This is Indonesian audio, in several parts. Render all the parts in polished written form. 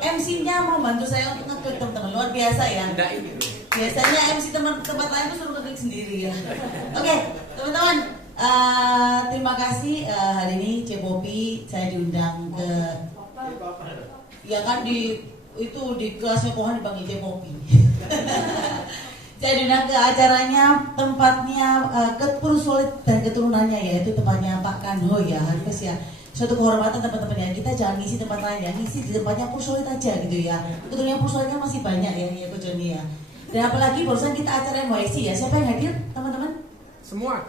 MC-nya mau bantu saya untuk ngeklik teman-teman, luar biasa ya. Biasanya MC tempat lain tuh suruh ngeklik sendiri ya. Oke, teman-teman, terima kasih hari ini Cepopi saya diundang ke, ya kan di kelasnya Pohan dipanggil Cepopi. Saya diundang ke acaranya, tempatnya Pursolid dan keturunannya, yaitu tempatnya Pak Kanho ya, harus ya. Suatu kehormatan teman-teman ya, kita jangan ngisi tempat lain ya, ngisi di tempatnya Pursolid aja gitu ya. Keturunannya Pursolid kan masih banyak ya Ko Joni ya. Dan apalagi barusan kita acara NYC ya, siapa yang hadir teman-teman? Semua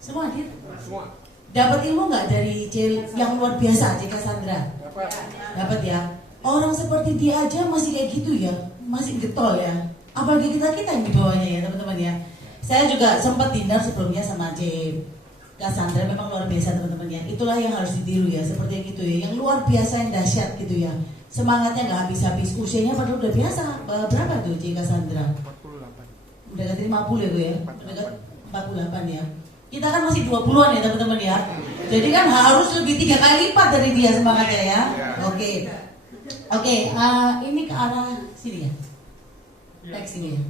hadir? Semua. Dapat ilmu nggak dari yang luar biasa, Cika Sandra? Dapat ya. Orang seperti dia aja masih kayak gitu ya, masih getol ya. Apalagi kita yang di bawahnya ya teman-teman ya. Saya juga sempat dinner sebelumnya sama Cika Sandra, memang luar biasa teman-teman ya. Itulah yang harus ditiru ya, seperti yang gitu ya. Yang luar biasa, yang dahsyat gitu ya. Semangatnya nggak habis-habis, usianya padahal udah biasa. Berapa tuh Cika Sandra? 48. Udah kata 50 ya tuh ya, udah 48 ya. Kita kan masih 20-an ya teman-teman ya. Jadi kan harus lebih 3 kali lipat dari dia semangatnya ya. Oke, ini ke arah sini ya. Teks ini ya.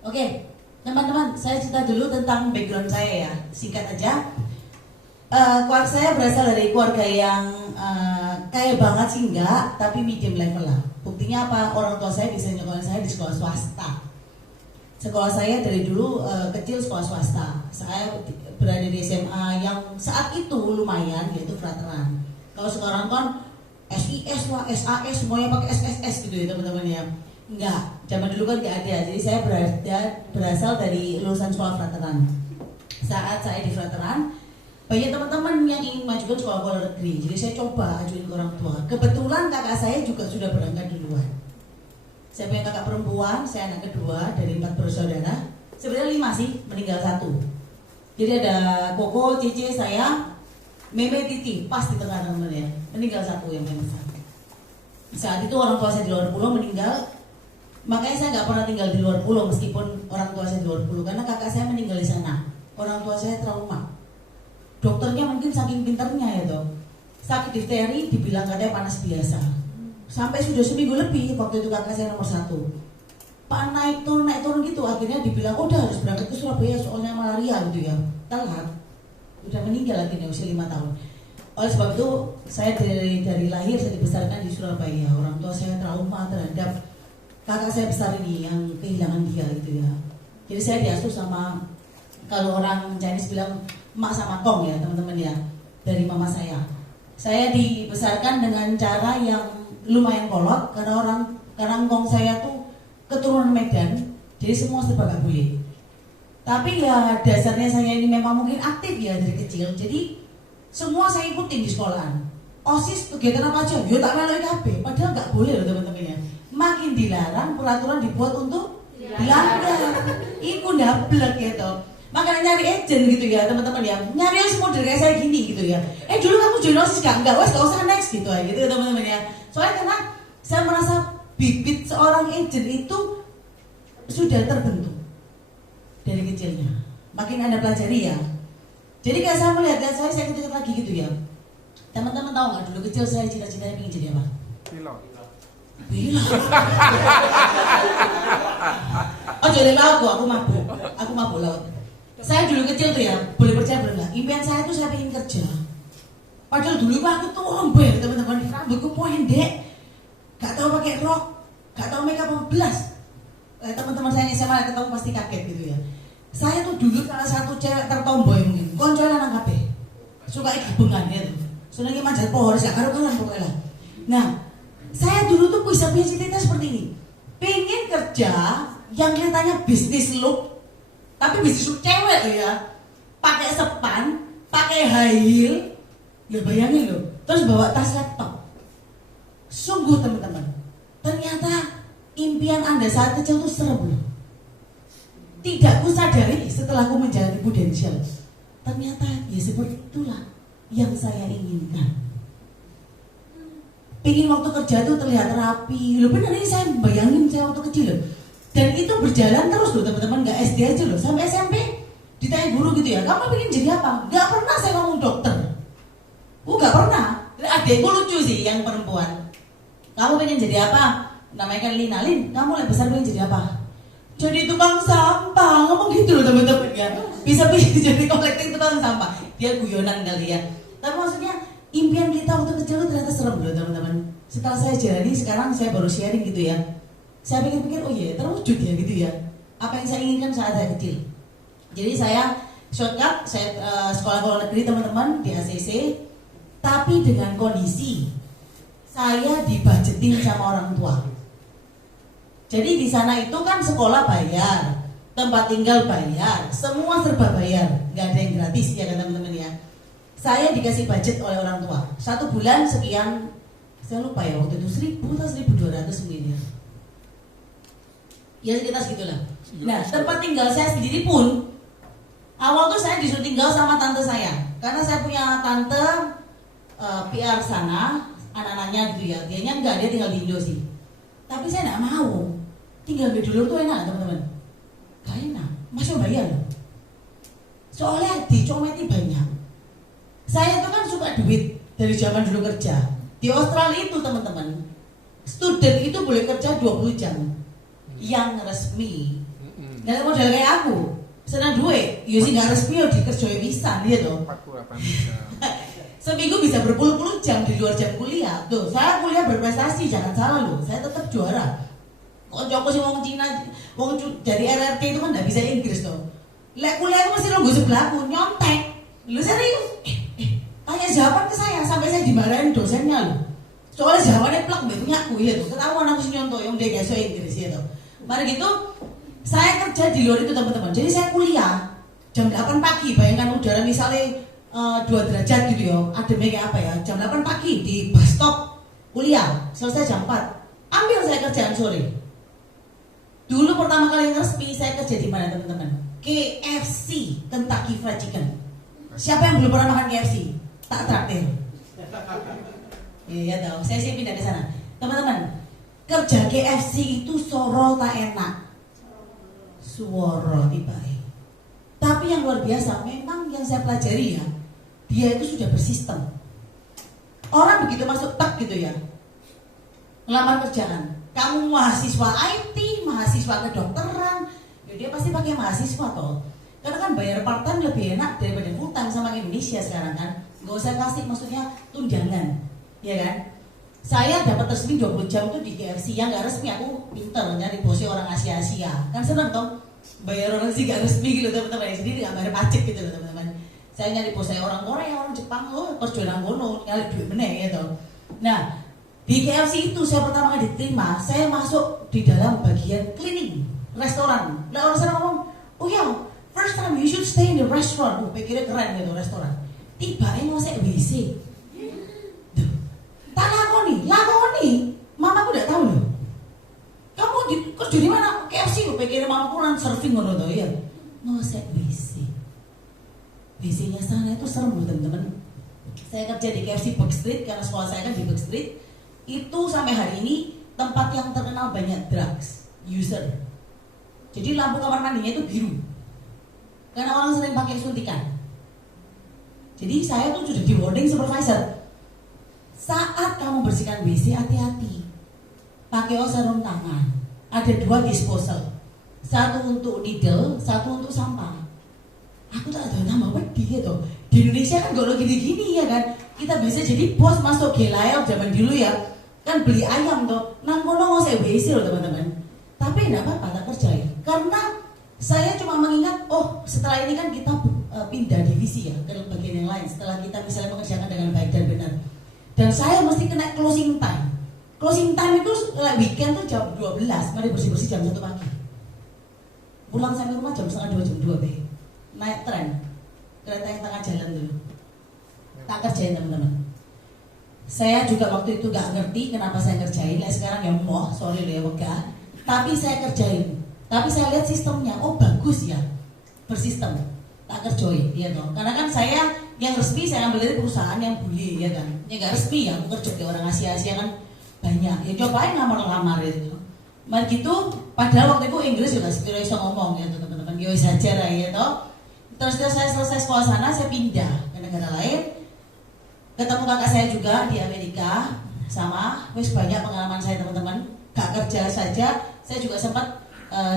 Oke, teman-teman, saya cerita dulu tentang background saya ya. Singkat aja. Keluarga saya berasal dari keluarga yang kaya banget sih enggak, tapi medium level lah. Buktinya apa? Orang tua saya bisa nyekolahkan saya di sekolah swasta. Sekolah saya dari dulu kecil sekolah swasta. Saya berada di SMA yang saat itu lumayan, yaitu Veteran. Kalau sekarang kan SIS lah, SAS, semuanya pakai SSS gitu ya teman-teman ya. Enggak, zaman dulu kan enggak ada. Jadi saya berasal dari lulusan sekolah Veteran. Saat saya di Veteran, banyak teman-teman yang ingin majukan sekolah luar negeri. Jadi saya coba ajuin ke orang tua. Kebetulan kakak saya juga sudah berangkat duluan. Saya punya kakak perempuan, saya anak kedua dari 4 bersaudara. Sebenarnya 5 sih, meninggal 1. Jadi ada Koko, Cici, saya, Meme, Titi, pas di tengah teman-teman ya. Meninggal 1 yang paling besar. Saat itu orang tua saya di luar pulau meninggal. Makanya saya nggak pernah tinggal di luar pulau meskipun orang tua saya di luar pulau, karena kakak saya meninggal di sana. Orang tua saya trauma. Dokternya mungkin saking pintarnya ya toh. Sakit difteri dibilang katanya panas biasa. Sampai sudah seminggu lebih waktu itu kakak saya nomor 1. Pak naik turun gitu, akhirnya dibilang udah harus berangkat ke Surabaya soalnya malaria gitu ya. Telat. Udah meninggal akhirnya usia 5 tahun. Oleh sebab itu saya dari lahir saya dibesarkan di Surabaya. Orang tua saya trauma terhadap kakak saya besar ini yang kehilangan dia gitu ya. Jadi saya diasuh sama, kalau orang Chinese bilang emak sama kong ya teman-teman ya, dari mama saya. Saya dibesarkan dengan cara yang lumayan kolot karena kong saya tuh keturunan Medan, jadi semua serba gak boleh. Tapi ya dasarnya saya ini memang mungkin aktif ya dari kecil, jadi semua saya ikutin di sekolahan. OSIS kegiatan apa aja, yo tak meloi kabeh, padahal nggak boleh loh teman-teman ya. Makin dilarang, peraturan dibuat untuk dilanggar. Iku ndablek gitu. Makanya nyari agent gitu ya teman-teman ya. Nyari yang model kayak saya gini gitu ya. Dulu kamu join OSIS enggak wes gak usah next gitu ya gitu teman-teman ya. Soalnya karena saya merasa bibit seorang agent itu sudah terbentuk dari kecilnya. Makin Anda pelajari ya. Jadi kayak saya melihat saya ketika lagi gitu ya. Teman-teman tahu nggak dulu kecil saya cita-citanya ingin jadi apa? Pilot. Oh jadi laut aku mabuk laut. Saya dulu kecil tuh ya, boleh percaya boleh nggak? Impian saya tuh saya pengen kerja. Padahal dulu aku tuh omber teman-teman, rambutku pendek, gak tahu pakai rok, gak tahu makeup belas. Teman-teman saya SMA ketemu pasti kaget gitu ya. Saya tuh dulu salah satu cewek tertomboy mungkin, koncoy lanang kabeh. Suka ikibengan ya tuh. Senengnya manjat pohon, gak karu-karuan pokoknya lah. Nah, saya dulu tuh bisa punya cita-cita seperti ini. Pengen kerja yang kelihatannya bisnis look, tapi bisnis look cewek loh ya. Pakai sepan, pakai high heel, ya bayangin loh. Terus bawa tas laptop. Sungguh teman-teman, ternyata impian Anda saat kecil tuh serem loh. Tidak kusadari setelah aku menjalani Prudential, ternyata ya seperti itulah yang saya inginkan. Pengen waktu kerja tuh terlihat rapi. Loh bener ini saya bayangin saya waktu kecil loh. Dan itu berjalan terus loh teman-teman, gak SD aja loh. Sampai SMP ditanya guru gitu ya, kamu pengen jadi apa? Gak pernah saya ngomong dokter. Gak pernah. Adekku lucu sih yang perempuan. kamu pengen jadi apa? Namanya kan Lina, Lin, kamu lebih besar pengen jadi apa? Jadi tukang sampah, ngomong gitu loh teman-teman ya. Bisa jadi kolektif tukang sampah. Dia guyonan kali ya. Tapi maksudnya impian kita waktu kecil itu ternyata serem loh teman-teman. Setelah saya jalani sekarang saya baru sharing gitu ya. Saya pikir-pikir, oh iya terwujud ya gitu ya. Apa yang saya inginkan saat saya kecil. Jadi saya shortcut, saya sekolah luar negeri teman-teman di ACC. Tapi dengan kondisi saya dibudgetin sama orang tua. Jadi di sana itu kan sekolah bayar, tempat tinggal bayar, semua serba bayar, nggak ada yang gratis ya kan teman-teman ya. Saya dikasih budget oleh orang tua, 1 bulan sekian, saya lupa ya waktu itu 1.000 atau 1.200 mungkin ya. Ya sekitar segitulah. Nah tempat tinggal saya sendiri pun awal tuh saya disuruh tinggal sama tante saya, karena saya punya tante PR sana, anak-anaknya gitu ya. Dianya enggak, dia tinggal di Indo sih. Tapi saya enggak mau. Tinggal di dulu tuh enak teman-teman. Gak enak, masih bayar loh. Soalnya dicometi banyak. Saya tuh kan suka duit dari zaman dulu kerja. Di Australia itu teman-teman, student itu boleh kerja 20 jam. Yang resmi. Gak model kayak aku. Senang duit, ya sih gak resmi ya dikerjoi bisa dia tuh. 48 bisa. Seminggu bisa berpuluh-puluh jam di luar jam kuliah. Tuh, saya kuliah berprestasi, jangan salah loh. Saya tetap juara. Kok Joko sih wong Cina, dari RRT itu kan nggak bisa Inggris tuh. Lek kuliah itu masih nunggu sebelahku, nyontek. Lu serius? Tanya jawaban ke saya, sampai saya dimarahin dosennya loh. Soalnya jawabannya plak bentuknya aku ya tuh. Ketahuan aku sih nyontok yang dia gak so Inggris ya tuh. Mari gitu, saya kerja di luar itu teman-teman. Jadi saya kuliah jam 8 pagi. Bayangkan udara misalnya 2 derajat gitu ya, ademnya kayak apa ya, jam 8 pagi di bus stop kuliah, selesai jam 4 ambil saya kerjaan sore. Dulu pertama kali yang resmi saya kerja di mana teman-teman? KFC, Kentucky Fried Chicken. Siapa yang belum pernah makan KFC? Tak traktir. Iya tahu, saya sih pindah ke sana. Teman-teman, kerja KFC itu soro tak enak, suara tiba. Tapi yang luar biasa, memang yang saya pelajari ya, dia itu sudah bersistem. Orang begitu masuk tak gitu ya, ngelamar kerjaan. Kamu mahasiswa IT, mahasiswa kedokteran, ya dia pasti pakai mahasiswa toh. Karena kan bayar part time lebih enak daripada full time sama Indonesia sekarang kan. Gak usah kasih maksudnya tunjangan, ya kan? Saya dapat resmi 20 jam itu di KFC, yang gak resmi aku pinter nyari bosnya orang Asia-Asia. Kan seneng toh, bayar orang sih gak resmi gitu teman-teman, sendiri gak bayar pajak gitu loh teman-teman. Saya nyari bos saya orang Korea, orang Jepang, perjualan gono, nyari duit meneh gitu. Nah, di KFC itu saya pertama kali diterima, saya masuk di dalam bagian cleaning, restoran. Nah orang sana ngomong, oh ya, first time you should stay in the restaurant. Pikirnya keren gitu restoran. Tiba-tiba ngosek WC. Tak lakoni, mamaku udah tahu loh. Kamu kerja di mana? KFC. Pikirnya mamaku kan surfing ngono tuh ya. Ngosek WC. WC-nya sana itu serem loh teman-teman. Saya kerja di KFC Backstreet karena sekolah saya kan di Backstreet. Itu sampai hari ini tempat yang terkenal banyak drugs user. Jadi lampu kamar mandinya itu biru. Karena orang sering pakai suntikan. Jadi saya tuh sudah di warning supervisor. Saat kamu bersihkan WC hati-hati. Pakai sarung tangan. Ada 2 disposal. Satu untuk needle, satu untuk sampah. Aku tak tahu tambah pedih gitu. Di Indonesia kan gak gini-gini ya kan. Kita bisa jadi bos masuk Gelael zaman dulu ya. Kan beli ayam tuh. Nang kono ngosek WC loh teman-teman. Tapi enggak apa-apa tak percaya. Karena saya cuma mengingat, oh setelah ini kan kita pindah divisi ya ke bagian yang lain. Setelah kita misalnya mengerjakan dengan baik dan benar. Dan saya mesti kena closing time. Closing time itu weekend tuh jam 12. Mari bersih-bersih jam 1 pagi. Pulang sampai rumah jam setengah 2, jam 2 be. Naik tren, kereta yang tengah jalan dulu. Tak kerjain teman-teman. Saya juga waktu itu gak ngerti kenapa saya kerjain. Sekarang ya moh, sorry loh ya wega. Tapi saya kerjain. Tapi saya lihat sistemnya, oh bagus ya, bersistem. Tak kerjain, ya toh. Karena kan saya yang resmi saya ambil dari perusahaan yang boleh, ya kan. Yang gak resmi ya, aku kerja di orang Asia-Asia kan banyak. Ya cobain ngamar-ngamar itu. Mari gitu, padahal waktu itu Inggris juga sekiranya bisa ngomong ya teman-teman. Ya saja lah ya toh. Terus saya selesai sekolah sana, saya pindah ke negara lain. Ketemu kakak saya juga di Amerika. sama, wis banyak pengalaman saya teman-teman. Gak kerja saja, saya juga sempat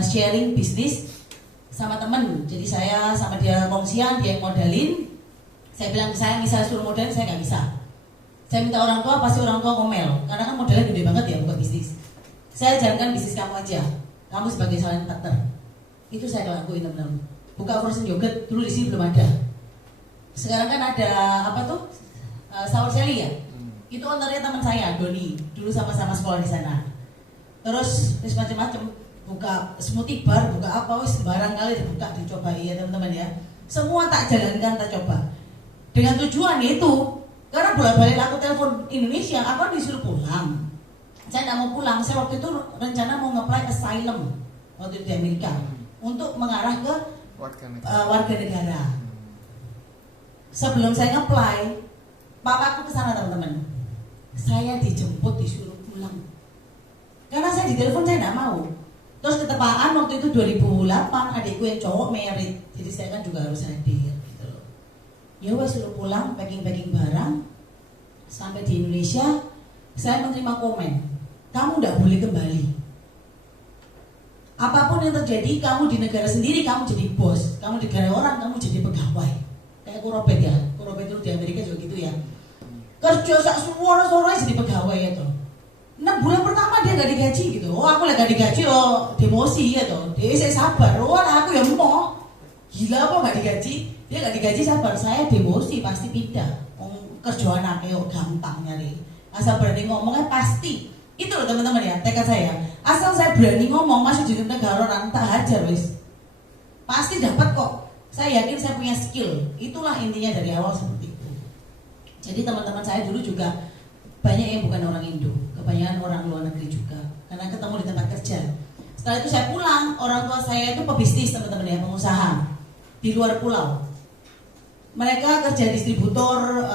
sharing bisnis sama teman. Jadi saya sama dia kongsian, dia yang modalin. Saya bilang saya misalnya suruh modalin, saya nggak bisa. Saya minta orang tua, pasti orang tua ngomel, karena kan modalnya gede banget ya buat bisnis. Saya jalankan bisnis kamu aja, kamu sebagai silent partner. Itu saya lakuin teman-teman. Buka frozen yogurt dulu di sini belum ada. Sekarang kan ada apa tuh sour jelly ya. Itu ownernya teman saya, Doni. Dulu sama-sama sekolah di sana. Terus macam-macam, buka smoothie bar, buka apa, wis barang kali dibuka, dicoba ya teman-teman ya. Semua tak jalankan, tak coba. Dengan tujuan itu, karena bolak-balik aku telepon Indonesia, aku disuruh pulang. Saya tidak mau pulang. Saya waktu itu rencana mau nge-apply asylum waktu itu di Amerika untuk mengarah ke warga negara. Sebelum saya nge-apply, papaku ke sana teman-teman. Saya dijemput disuruh pulang. Karena saya ditelepon saya tidak mau. Terus ketepaan waktu itu 2008 adikku yang cowok merit, jadi saya kan juga harus hadir gitu loh. Ya wes suruh pulang, packing barang. Sampai di Indonesia, saya menerima komen, kamu tidak boleh kembali. Apapun yang terjadi, kamu di negara sendiri kamu jadi bos, kamu di negara orang kamu jadi pegawai. Kayak Kurobet ya, Kurobet itu di Amerika juga gitu ya. Kerja sak suara-suara jadi pegawai ya toh. 6 bulan pertama dia gak digaji gitu. Oh aku lagi gak digaji, oh demosi ya toh. Dia saya sabar, oh aku yang mau. Gila apa gak digaji? Dia gak digaji sabar, saya demosi pasti pindah. Kerjaan aku gampang nyari. Asal berani ngomongnya pasti. Itu loh teman-teman ya, tekad saya. Asal saya berani ngomong masuk di negara orang tak hajar wis. Pasti dapat kok. Saya yakin saya punya skill. Itulah intinya dari awal seperti itu. Jadi teman-teman saya dulu juga banyak yang bukan orang Indo, kebanyakan orang luar negeri juga. Karena ketemu di tempat kerja. Setelah itu saya pulang, orang tua saya itu pebisnis teman-teman ya, pengusaha di luar pulau. Mereka kerja distributor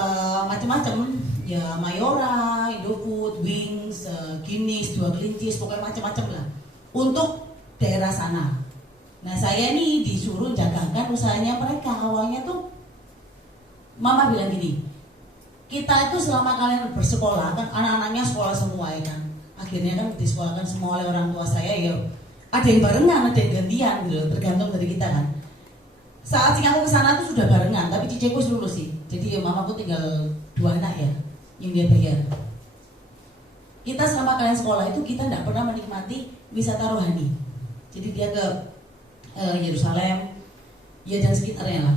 macam-macam, ya Mayora, Indofood, Wings, Guinness, Dua Kelincis, pokoknya macam-macam lah untuk daerah sana. Nah saya ini disuruh jagakan usahanya mereka. Awalnya tuh mama bilang gini, kita itu selama kalian bersekolah kan anak-anaknya sekolah semua ya kan. Akhirnya kan disekolahkan semua oleh orang tua saya ya. Ada yang barengan, ada yang gantian gitu, tergantung dari kita kan. Saat aku ke sana tuh sudah barengan, tapi cicekku lulus sih. Jadi ya mamaku tinggal 2 anak ya yang dia bayar. Kita selama kalian sekolah itu kita tidak pernah menikmati wisata rohani. Jadi dia ke Yerusalem, ya dan sekitarnya lah.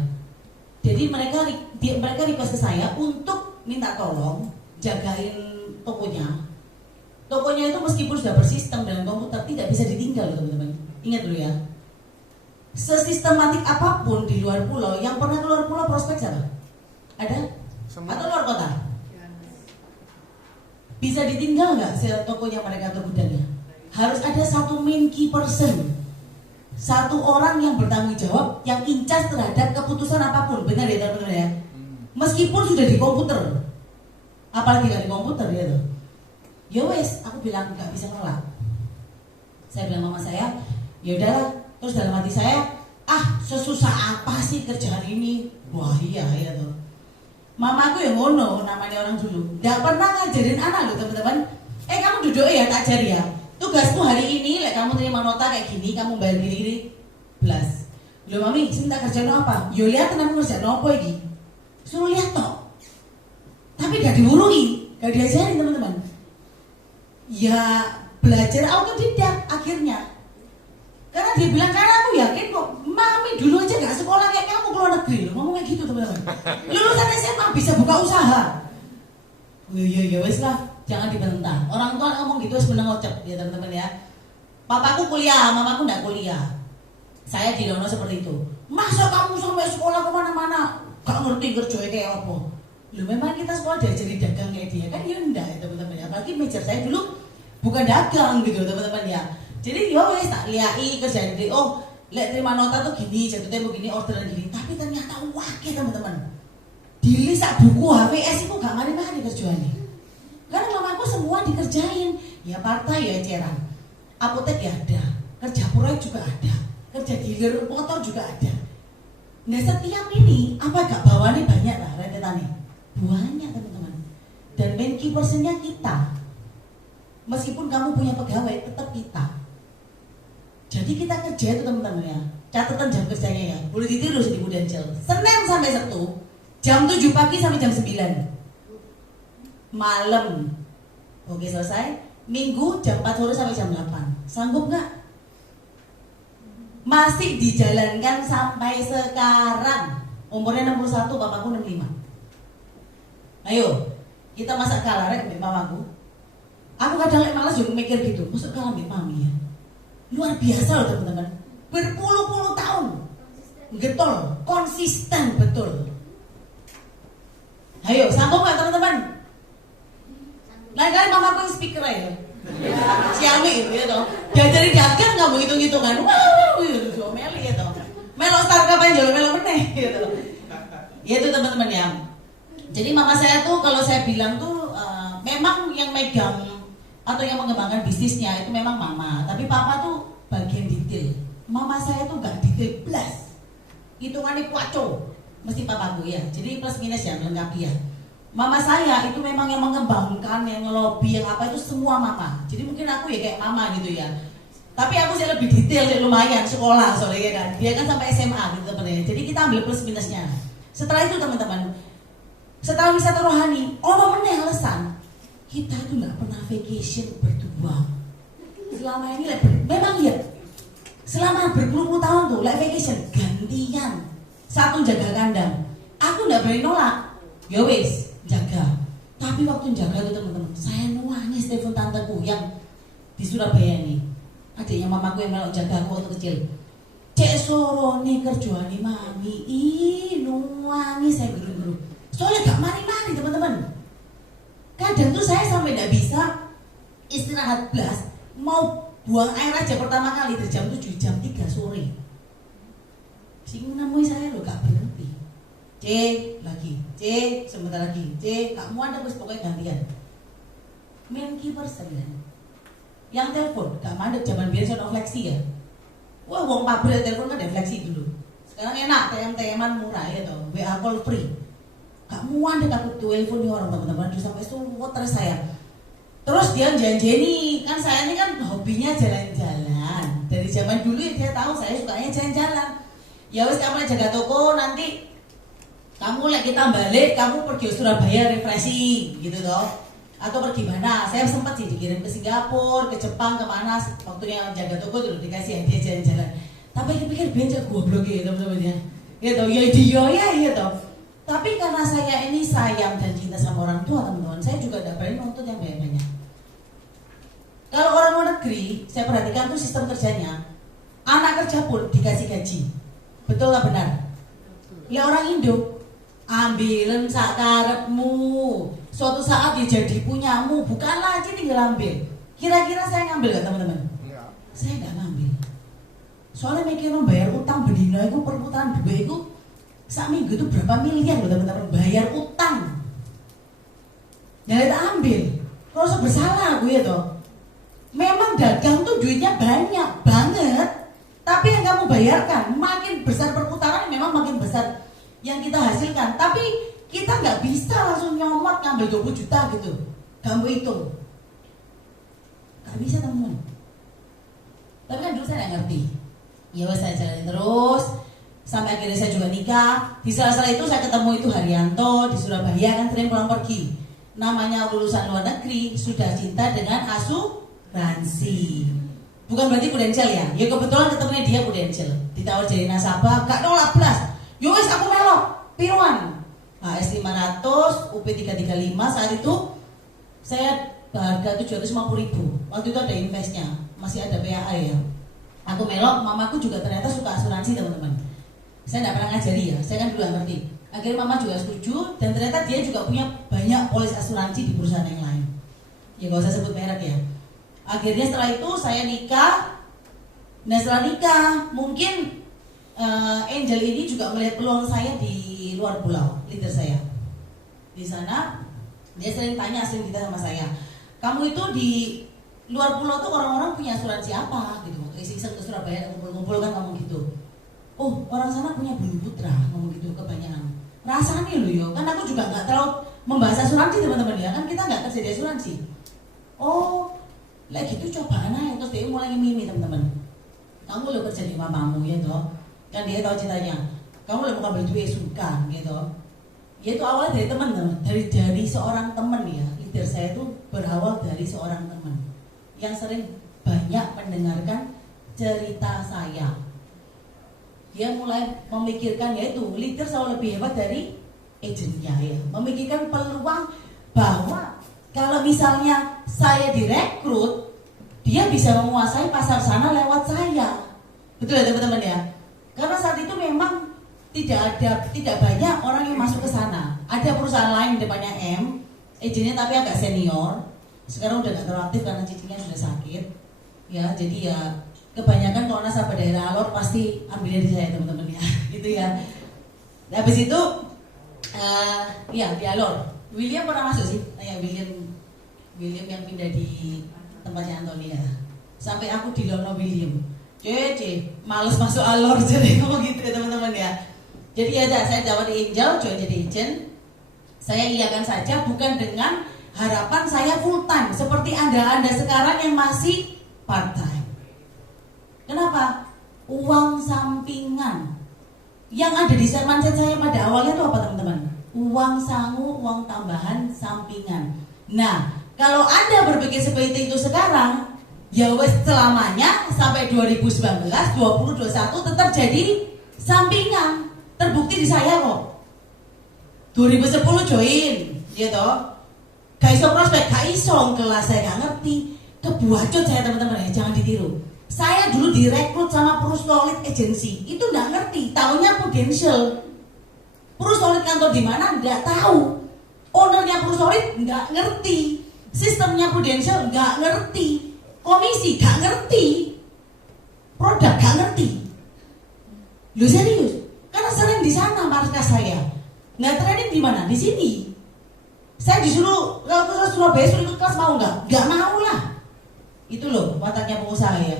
Jadi mereka request ke saya untuk minta tolong jagain tokonya. Tokonya itu meskipun sudah bersistem dengan komputer tidak bisa ditinggal teman-teman. Ingat dulu ya. Sesistematik apapun di luar pulau, yang pernah keluar pulau prospek siapa? Ada? Semua. Atau luar kota? Bisa ditinggal nggak tokonya mereka atau gudangnya? Harus ada satu main key person, satu orang yang bertanggung jawab, yang incas terhadap keputusan apapun. Benar ya teman-teman ya? Meskipun sudah di komputer, apalagi nggak di komputer ya tuh. Ya wes, aku bilang nggak bisa nolak. Saya bilang mama saya, ya udahlah. Terus dalam hati saya, sesusah apa sih kerjaan ini? Wah iya ya tuh. Mamaku yang ngono, namanya orang dulu. Gak pernah ngajarin anak loh teman-teman. Kamu duduk ya, tak ajari ya. Tugasmu hari ini, kamu terima nota kayak gini, kamu bayar gini-gini. Belas. Loh mami, sini tak kerjain apa? Yo lihat aku kerjain apa ini? Suruh lihat toh. Tapi gak diurui, gak diajarin teman-teman. Ya belajar autodidak akhirnya. Karena dia bilang, karena aku yakin kok mami dulu aja gak sekolah kayak kamu keluar negeri loh. Ngomong kayak gitu teman-teman. Lulusan SMA bisa buka usaha. Ya wes lah, jangan dibantah. Orang tua ngomong gitu wes meneng ngocep ya teman-teman ya. Papaku kuliah, mamaku gak kuliah. Saya didono seperti itu. Masa kamu sampai sekolah kemana-mana gak ngerti kerjanya kayak apa? Loh memang kita sekolah diajari dagang kayak dia kan ya enggak ya teman-teman ya. Apalagi major saya dulu bukan dagang gitu teman-teman ya. Jadi yo wes tak liai kerjaan dia. Oh, lihat terima nota tuh gini, jatuhnya begini, orderan gini. Tapi ternyata wakil teman-teman. Di list buku HVS itu gak mari-mari kerjaannya. Karena mamaku semua dikerjain. Ya partai ya eceran. Apotek ya ada. Kerja proyek juga ada. Kerja dealer motor juga ada. Nah setiap ini apa gak bawaannya banyak lah rentetannya. Banyak teman-teman. dan main key personnya kita. Meskipun kamu punya pegawai, tetap kita. Jadi kita kerja itu teman-teman ya. Catatan jam kerjanya ya, boleh ditiru di Prudential. Senin sampai Sabtu, jam 7 pagi sampai jam 9 malam. Oke, selesai. Minggu jam 4 sore sampai jam 8. Sanggup nggak? Masih dijalankan sampai sekarang. Umurnya 61, bapakku 65. Ayo, kita masak kalah rek mbak mamaku. Aku kadang malas juga mikir gitu, masak kalah mbak mami ya. Luar biasa loh teman-teman. Berpuluh-puluh tahun. Getol, konsisten betul. Ayo, sanggup nggak teman-teman? Lain kali mamaku yang speaker ya. Xiaomi itu ya toh. Diajari dagang kamu hitung-hitungan. Wow, itu meli ya toh. Melo startup aja melo meneh gitu. Ya itu teman-teman ya. Jadi mama saya tuh kalau saya bilang tuh memang yang megang atau yang mengembangkan bisnisnya itu memang mama, tapi papa tuh bagian detail. Mama saya tuh gak detail plus. Hitungannya kuaco. Mesti papaku ya. Jadi plus minus ya melengkapi ya. Mama saya itu memang yang mengembangkan, yang ngelobi, yang apa itu semua mama. Jadi mungkin aku ya kayak mama gitu ya. Tapi aku sih lebih detail, lumayan sekolah soalnya ya kan. Dia kan sampai SMA gitu teman-teman. Jadi kita ambil plus minusnya. Setelah itu teman-teman, setelah wisata rohani, orang meneh alasan kita itu nggak pernah vacation berdua. Selama ini memang ya, selama berpuluh-puluh tahun tuh vacation gantian, satu jaga kandang. Aku nggak berani nolak, ya wes jaga. Tapi waktu jaga tuh teman-teman, saya nangis telepon tanteku yang di Surabaya nih, adiknya mamaku yang melok jaga aku waktu kecil. Cek sorone kerjoane mami, nangis saya guru-guru. Soalnya gak mari-mari teman-teman. Kadang tuh saya sampai gak bisa istirahat belas, mau buang air aja pertama kali dari jam 7, jam 3 sore. Sing nemui saya loh gak berhenti. Lagi, sebentar lagi, kamu ada bos pokoknya gantian. Main key person kan. Yang telepon, gak mandek zaman biasa sono fleksi ya. Wah, wong pabrik telepon kan ada fleksi dulu. Sekarang enak, TM-TM-an murah ya toh, WA call free. Gak muat deh aku telepon orang teman-teman sampai suwot terus saya. Terus dia janjeni, kan saya ini kan hobinya jalan-jalan. Dari zaman dulu ya dia tahu saya sukanya jalan-jalan. Ya wes kamu jaga toko nanti kamu lagi kita balik, kamu pergi ke Surabaya refreshing gitu toh. Atau pergi mana? Saya sempat sih dikirim ke Singapura, ke Jepang, kemana waktunya jaga toko dulu dikasih hadiah jalan-jalan. Tapi pikir bencet goblok ya teman-teman ya. Ya toh, ya dia ya toh. Tapi karena saya ini sayang dan cinta sama orang tua teman-teman, saya juga tidak berani nuntut yang banyak-banyak. Kalau orang luar negeri, saya perhatikan tuh sistem kerjanya, anak kerja pun dikasih gaji. Betul lah benar? Ya orang Indo, ambilin sakarepmu. Suatu saat dia jadi punyamu, bukanlah aja tinggal ambil. Kira-kira saya ngambil gak teman-teman? Enggak. Saya gak ngambil. Soalnya mikir membayar utang bedino itu perputaran duit itu sak minggu itu berapa miliar loh teman-teman bayar utang. Jadi tak ambil. Kalau bersalah aku ya toh. Memang dagang tuh duitnya banyak banget, tapi yang kamu bayarkan makin besar perputaran memang makin besar yang kita hasilkan. Tapi kita nggak bisa langsung nyomot ngambil 20 juta gitu. Kamu hitung. Nggak bisa teman-teman. Tapi kan dulu saya nggak ngerti. Ya wes saya jalanin terus. Sampai akhirnya saya juga nikah. Di sela-sela itu saya ketemu itu Haryanto di Surabaya kan sering pulang pergi. Namanya lulusan luar negeri sudah cinta dengan asuransi. Bukan berarti Prudential ya. Ya kebetulan ketemunya dia Prudential. Ditawar jadi nasabah, gak nolak belas. Yowes aku melok, piruan. HS 500, UP 335 saat itu saya harga 750.000. Waktu itu ada investnya, masih ada PAA ya. Aku melok, mamaku juga ternyata suka asuransi teman-teman. Saya tidak pernah ngajari ya, saya kan dulu gak ngerti. Akhirnya mama juga setuju dan ternyata dia juga punya banyak polis asuransi di perusahaan yang lain. Ya gak usah sebut merek ya. Akhirnya setelah itu saya nikah. Nah setelah nikah mungkin Angel ini juga melihat peluang saya di luar pulau, leader saya. Di sana dia sering tanya, sering kita sama saya, kamu itu di luar pulau tuh orang-orang punya asuransi apa gitu. Iseng-iseng ke Surabaya ngumpul-ngumpul kan ngomong gitu. Oh orang sana punya Bumi Putra ngomong gitu kebanyakan. Rasanya loh yo, kan aku juga nggak terlalu membahas asuransi teman-teman ya, kan kita nggak kerja di asuransi. Oh, lagi gitu cobaan aja, terus dia mulai mimi teman-teman. Kamu lo kerja di mamamu ya toh, kan dia tahu ceritanya. Kamu lo bukan baju suka gitu. Ya itu awalnya dari teman-teman, dari seorang teman ya. Leader saya itu berawal dari seorang teman yang sering banyak mendengarkan cerita saya. Dia mulai memikirkan yaitu leader selalu lebih hebat dari agennya ya. Memikirkan peluang bahwa kalau misalnya saya direkrut, dia bisa menguasai pasar sana lewat saya. Betul ya teman-teman ya? Karena saat itu memang tidak banyak orang yang masuk ke sana. Ada perusahaan lain depannya M, agennya tapi agak senior. Sekarang udah gak terlalu aktif karena cicinya sudah sakit. Ya, jadi ya kebanyakan kalau nasabah daerah Alor pasti ambil dari saya teman-teman ya. Gitu ya. Nah, habis itu ya di Alor. William pernah masuk sih? Ya William yang pindah di tempatnya Antonia. Sampai aku di Lono William. Males masuk Alor jadi ngomong gitu ya teman-teman ya. Jadi ya saya dapat di Angel, join jadi agent. Saya iyakan saja bukan dengan harapan saya full time seperti Anda sekarang yang masih part time. Kenapa? Uang sampingan. Yang ada di mindset saya pada awalnya itu apa teman-teman? Uang sangu, uang tambahan sampingan. Nah, kalau Anda berpikir seperti itu sekarang, ya wes selamanya sampai 2019, 2021 tetap jadi sampingan. Terbukti di saya kok. 2010 join, gitu. Gak iso prospek, gak iso kelas saya gak ngerti. Kebuacut saya teman-teman ya, jangan ditiru. Saya dulu direkrut sama Prusolid Agency, itu gak ngerti, taunya Prudential. Prusolid kantor di mana nggak tahu. Ownernya Prusolid nggak ngerti. Sistemnya Prudential nggak ngerti. Komisi gak ngerti. Produk gak ngerti. Lu serius? Karena sering di sana markas saya. Nah, training di mana? Di sini. Saya disuruh kalau ke Surabaya suruh ikut kelas mau nggak? Nggak mau lah. Itu loh wataknya pengusaha ya.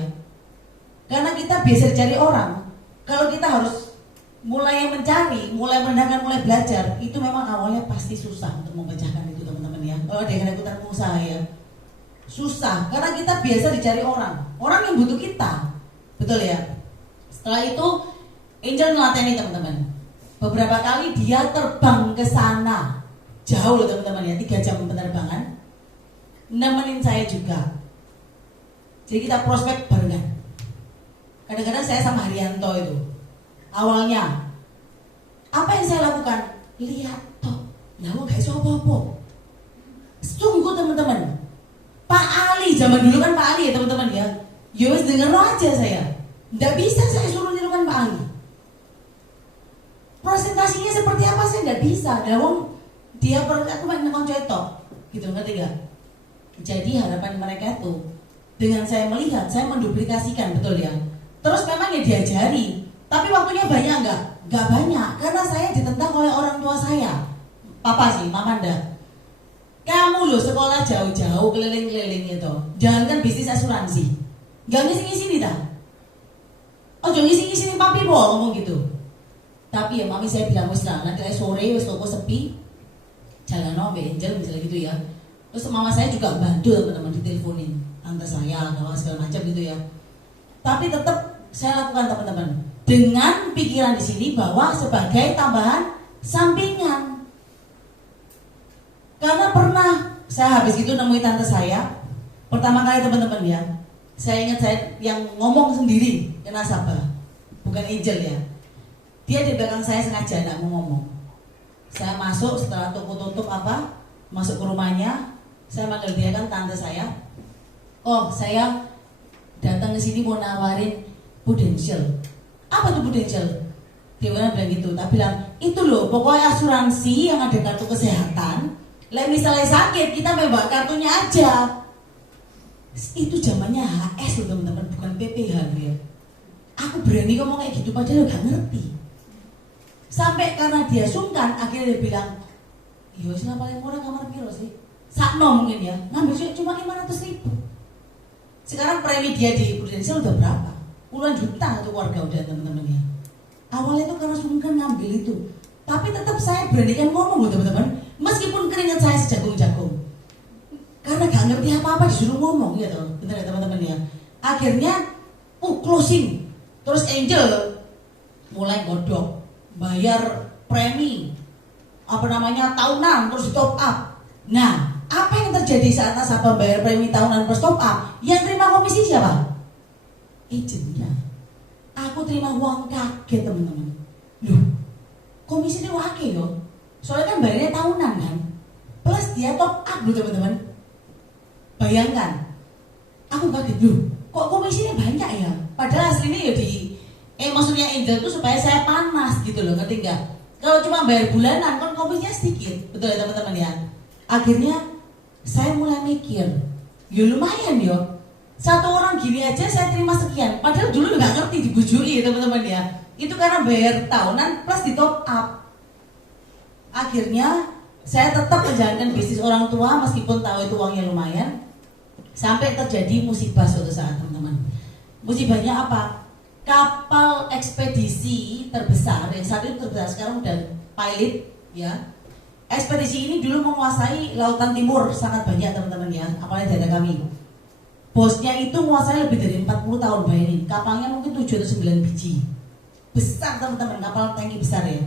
Karena kita biasa dicari orang. Kalau kita harus mulai mencari, mulai mendengarkan, mulai belajar, itu memang awalnya pasti susah untuk memecahkan itu teman-teman ya. Kalau ada yang ikutan pengusaha ya, susah. Karena kita biasa dicari orang yang butuh kita, betul ya. Setelah itu Angel ngelatih teman-teman. Beberapa kali dia terbang ke sana, jauh loh teman-teman ya, 3 jam penerbangan. Nemenin saya juga. Jadi kita prospek barengan. Kadang-kadang saya sama Haryanto itu. Awalnya, apa yang saya lakukan? Lihat toh, nah gak iso apa-apa. Sungguh teman-teman. Pak Ali, zaman dulu kan Pak Ali ya teman-teman ya. Yowes denger aja saya. Nggak bisa saya suruh nirukan Pak Ali. Presentasinya seperti apa saya nggak bisa. Dawang dia aku main koncetok, gitu ngerti gak? Jadi harapan mereka tuh dengan saya melihat, saya menduplikasikan, betul ya. Terus memang ya diajari, tapi waktunya banyak nggak? Nggak banyak, karena saya ditentang oleh orang tua saya. Papa sih, mama ndak. Kamu loh sekolah jauh-jauh keliling-keliling itu, jangankan bisnis asuransi, nggak ngisi-ngisi nih dah. Oh jangan ngisi-ngisi nih papi boh ngomong gitu. Tapi ya mami saya bilang wis lah, nanti sore wis toko sepi, jalan Mbak Angel misalnya gitu ya. Terus mama saya juga bantu teman-teman diteleponin, tante saya, kawan segala macam gitu ya. Tapi tetap saya lakukan teman-teman dengan pikiran di sini bahwa sebagai tambahan sampingan. Karena pernah saya habis itu nemuin tante saya pertama kali teman-teman ya. Saya ingat saya yang ngomong sendiri ke nasabah, bukan Angel ya. Dia di belakang saya sengaja tidak mau ngomong. Saya masuk setelah toko tutup masuk ke rumahnya, saya manggil dia kan tante saya. Oh saya datang ke sini mau nawarin Prudential. Apa tuh Prudential? Dia bilang gitu. Tak bilang itu loh pokoknya asuransi yang ada kartu kesehatan. Lah misalnya sakit kita bawa kartunya aja. Itu zamannya HS loh teman-teman, bukan PPH ya. Aku berani ngomong kayak gitu padahal gak ngerti. Sampai karena dia sungkan, akhirnya dia bilang, iya sih paling murah kamar piro sih? Sakno mungkin ya, ngambil cuma 500.000. Sekarang premi dia di Prudential udah berapa? Puluhan juta satu keluarga udah teman-teman ya. Awalnya itu karena sungkan ngambil itu, tapi tetap saya beranikan ngomong loh teman-teman. Meskipun keringat saya sejagung-jagung, karena gak ngerti apa-apa disuruh ngomong gitu, bener ya teman-teman ya. Akhirnya, closing. Terus Angel mulai godok, bayar premi, tahunan, terus di top up. Nah, apa yang terjadi saat nasabah bayar premi tahunan plus top up? Yang terima komisi siapa? Agentnya. Aku terima uang kaget teman-teman. Loh, komisi ini wakil loh. Soalnya kan bayarnya tahunan kan. Plus dia top up loh teman-teman. Bayangkan, aku kaget loh. Kok komisinya banyak ya? Padahal aslinya ya maksudnya Angel itu supaya saya panas gitu loh, ngerti nggak? Kalau cuma bayar bulanan kan komisinya sedikit, betul ya teman-teman ya. Akhirnya saya mulai mikir, ya lumayan yo. Satu orang gini aja saya terima sekian. Padahal dulu nggak ngerti dibujui teman-teman ya. Itu karena bayar tahunan plus di top up. Akhirnya saya tetap menjalankan bisnis orang tua meskipun tahu itu uangnya lumayan. Sampai terjadi musibah suatu saat teman-teman. Musibahnya apa? Kapal ekspedisi terbesar yang saat itu terbesar, sekarang udah pilot ya. Ekspedisi ini dulu menguasai lautan timur sangat banyak teman-teman ya, apalagi daerah kami. Bosnya itu menguasai lebih dari 40 tahun, bayangin. Kapalnya mungkin 7 atau 9 biji. Besar teman-teman, kapal tangki besar ya.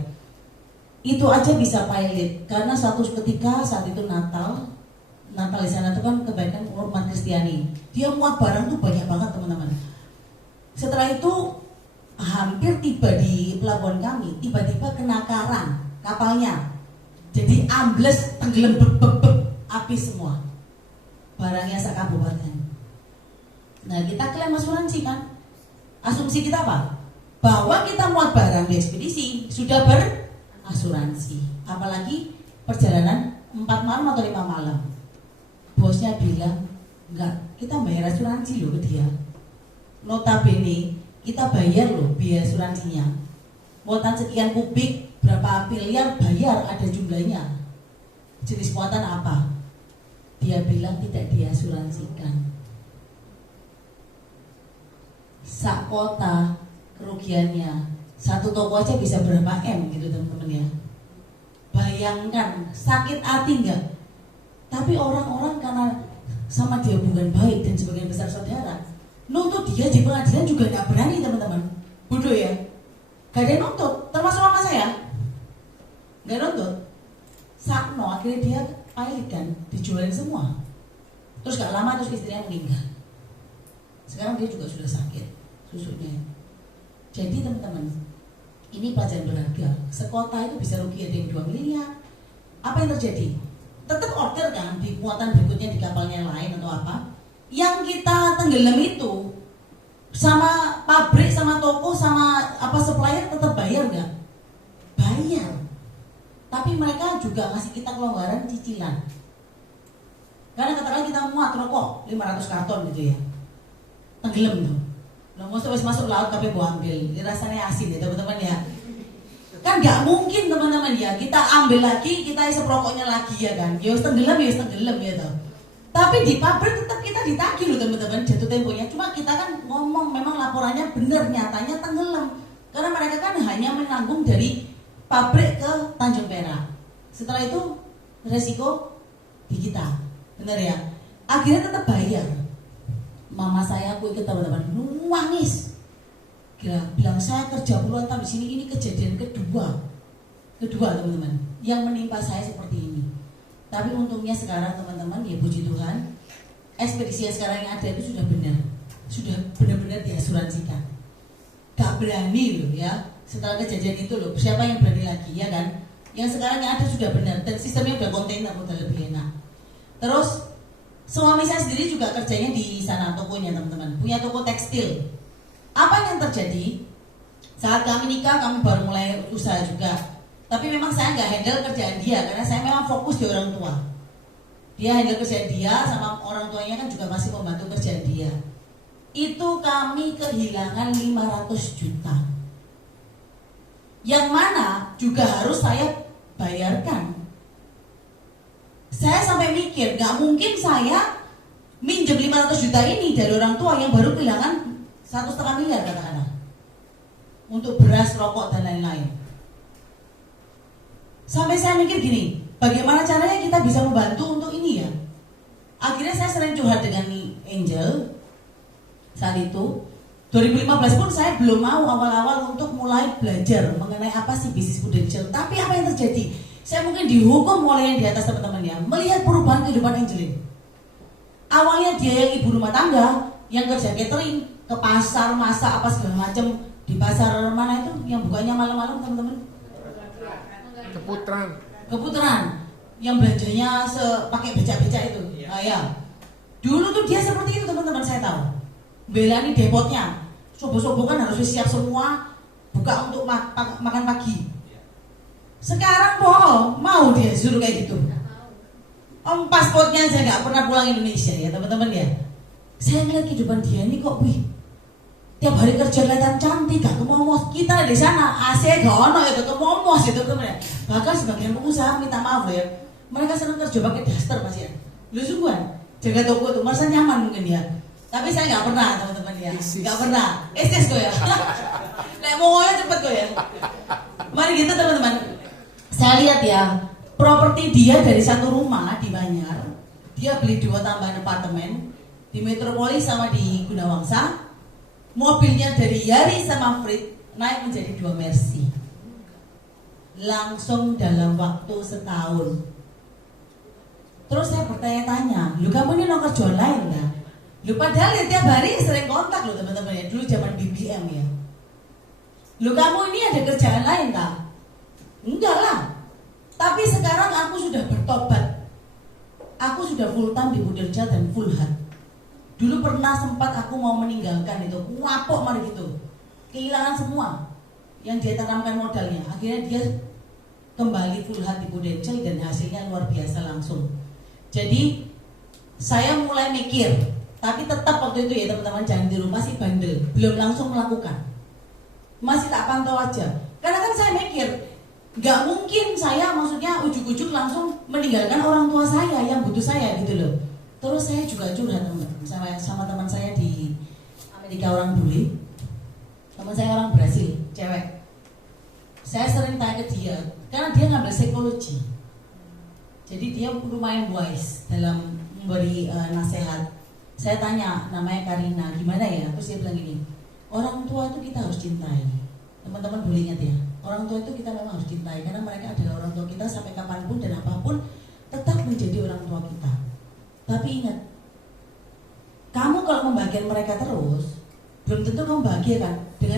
Itu aja bisa pilot karena suatu ketika saat itu Natal di sana itu kan kebaikan umat Kristiani. Dia muat barang tuh banyak banget teman-teman. Setelah itu hampir tiba di pelabuhan kami, tiba-tiba kena karang kapalnya. Jadi ambles, tenggelam, habis semua. Barangnya sekabupaten. Nah kita klaim asuransi kan. Asumsi kita apa? Bahwa kita muat barang di ekspedisi sudah berasuransi. Apalagi perjalanan 4 malam atau 5 malam. Bosnya bilang, enggak, kita bayar asuransi loh ke dia. Notabene, kita bayar loh biaya asuransinya. Muatan sekian kubik, berapa miliar bayar, ada jumlahnya. Jenis muatan apa? Dia bilang tidak diasuransikan. Sak kota kerugiannya, satu toko aja bisa berapa M gitu teman-teman ya. Bayangkan, sakit hati enggak? Tapi orang-orang karena sama dia hubungan baik dan sebagian besar saudara, nuntut dia di pengadilan juga nggak berani teman-teman. Bodoh ya. Gak ada yang nuntut, termasuk mama saya. Gak nuntut. Sakno akhirnya dia pilot kan, dijualin semua. Terus gak lama terus istrinya meninggal. Sekarang dia juga sudah sakit susunya. Jadi teman-teman, ini pelajaran berharga. Sekota itu bisa rugi ada yang 2 miliar. Apa yang terjadi? Tetap order kan di muatan berikutnya di kapalnya lain atau apa. Yang kita tenggelam itu sama pabrik, sama toko, sama supplier tetap bayar nggak? Bayar. Tapi mereka juga ngasih kita kelonggaran cicilan. Karena katakan kita muat rokok 500 karton gitu ya, tenggelam tuh. Nah, masuk laut tapi buang ambil. Ini rasanya asin ya teman-teman ya. Kan nggak mungkin teman-teman ya, kita ambil lagi, kita isep rokoknya lagi ya kan. Ya tenggelam gitu. Tapi di pabrik tetap kita ditagih loh teman-teman, jatuh temponya. Cuma kita kan ngomong memang laporannya benar, nyatanya tenggelam. Karena mereka kan hanya menanggung dari pabrik ke Tanjung Perak. Setelah itu resiko di kita, benar ya. Akhirnya tetap bayar. Mama saya aku ikut teman-teman, nangis. Gila, bilang saya kerja puluhan tahun di sini, ini kejadian kedua teman-teman yang menimpa saya seperti ini. Tapi untungnya sekarang teman-teman ya puji Tuhan, ekspedisi yang sekarang yang ada itu sudah benar-benar diasuransikan. Gak berani loh ya, setelah kejadian itu loh, siapa yang berani lagi ya kan? Yang sekarang yang ada sudah benar dan sistemnya udah kontainer, udah lebih enak. Terus suami saya sendiri juga kerjanya di sana tokonya teman-teman, punya toko tekstil. Apa yang terjadi? Saat kami nikah, kami baru mulai usaha juga. Tapi memang saya nggak handle kerjaan dia karena saya memang fokus di orang tua. Dia handle kerjaan dia, sama orang tuanya kan juga masih membantu kerjaan dia. Itu kami kehilangan 500 juta. Yang mana juga harus saya bayarkan. Saya sampai mikir, nggak mungkin saya minjem 500 juta ini dari orang tua yang baru kehilangan 1,5 miliar katakanlah untuk beras, rokok dan lain-lain. Sampai saya mikir gini, bagaimana caranya kita bisa membantu untuk ini ya. Akhirnya saya sering curhat dengan Angel saat itu. 2015 pun saya belum mau awal-awal untuk mulai belajar mengenai apa sih bisnis prudential. Tapi apa yang terjadi? Saya mungkin dihukum oleh yang di atas teman-teman ya, melihat perubahan kehidupan Angelin. Awalnya dia yang ibu rumah tangga, yang kerja catering, ke pasar, masak apa segala macam. Di pasar mana itu yang bukanya malam-malam teman-teman? Keputaran. Yang belanjanya pakai becak-becak itu. Nah, ya. Dulu tuh dia seperti itu teman-teman, saya tahu. Belani depotnya, subuh-subuh kan harus siap semua, buka untuk makan pagi. Sekarang mau dia suruh kayak gitu. Pasportnya saya nggak pernah pulang Indonesia ya teman-teman ya. Saya ngeliat kehidupan dia ini kok tiap hari kerja kelihatan cantik, gak kemomos. Kita di sana AC gak ono ya, gak kemomos itu teman ya. Bahkan sebagian pengusaha minta maaf ya, mereka senang kerja pakai daster mas ya. Lu sungguhan jaga toko tuh merasa nyaman mungkin ya. Tapi saya nggak pernah teman-teman ya, nggak pernah. Estes kok ya. Nek mau ya cepet kok ya. Mari gitu teman-teman. Saya lihat ya, properti dia dari satu rumah di Banyar, dia beli 2 tambahan apartemen di Metropolis sama di Gunawangsa. Mobilnya dari Yaris sama Frit naik menjadi 2 Mercy. Langsung dalam waktu setahun. Terus saya bertanya-tanya, lu kamu ini no kerja lain nggak? Lu padahal ya tiap hari sering kontak lo teman-teman ya, dulu zaman BBM ya. Lu kamu ini ada kerjaan lain tak? Enggak lah. Tapi sekarang aku sudah bertobat. Aku sudah full time di Prudential dan full heart. Dulu pernah sempat aku mau meninggalkan itu, ngapok mari gitu. Kehilangan semua yang dia tanamkan modalnya. Akhirnya dia kembali full heart di Prudential dan hasilnya luar biasa langsung. Jadi saya mulai mikir, tapi tetap waktu itu ya teman-teman jangan tiru, masih bandel, belum langsung melakukan, masih tak pantau aja. Karena kan saya mikir, nggak mungkin saya maksudnya ujuk-ujuk langsung meninggalkan orang tua saya yang butuh saya gitu loh. Terus saya juga curhat sama teman saya di Amerika orang bule, teman saya orang Brasil, cewek. Saya sering tanya ke dia, karena dia ngambil psikologi, jadi dia lumayan wise dalam memberi nasihat. Saya tanya, namanya Karina, gimana ya? Terus dia bilang gini, orang tua itu kita harus cintai. Teman-teman boleh ingat ya, orang tua itu kita memang harus cintai, karena mereka adalah orang tua kita sampai kapanpun dan apapun tetap menjadi orang tua kita. Tapi ingat, kamu kalau membahagiakan mereka terus, belum tentu kamu bahagia kan? Dengan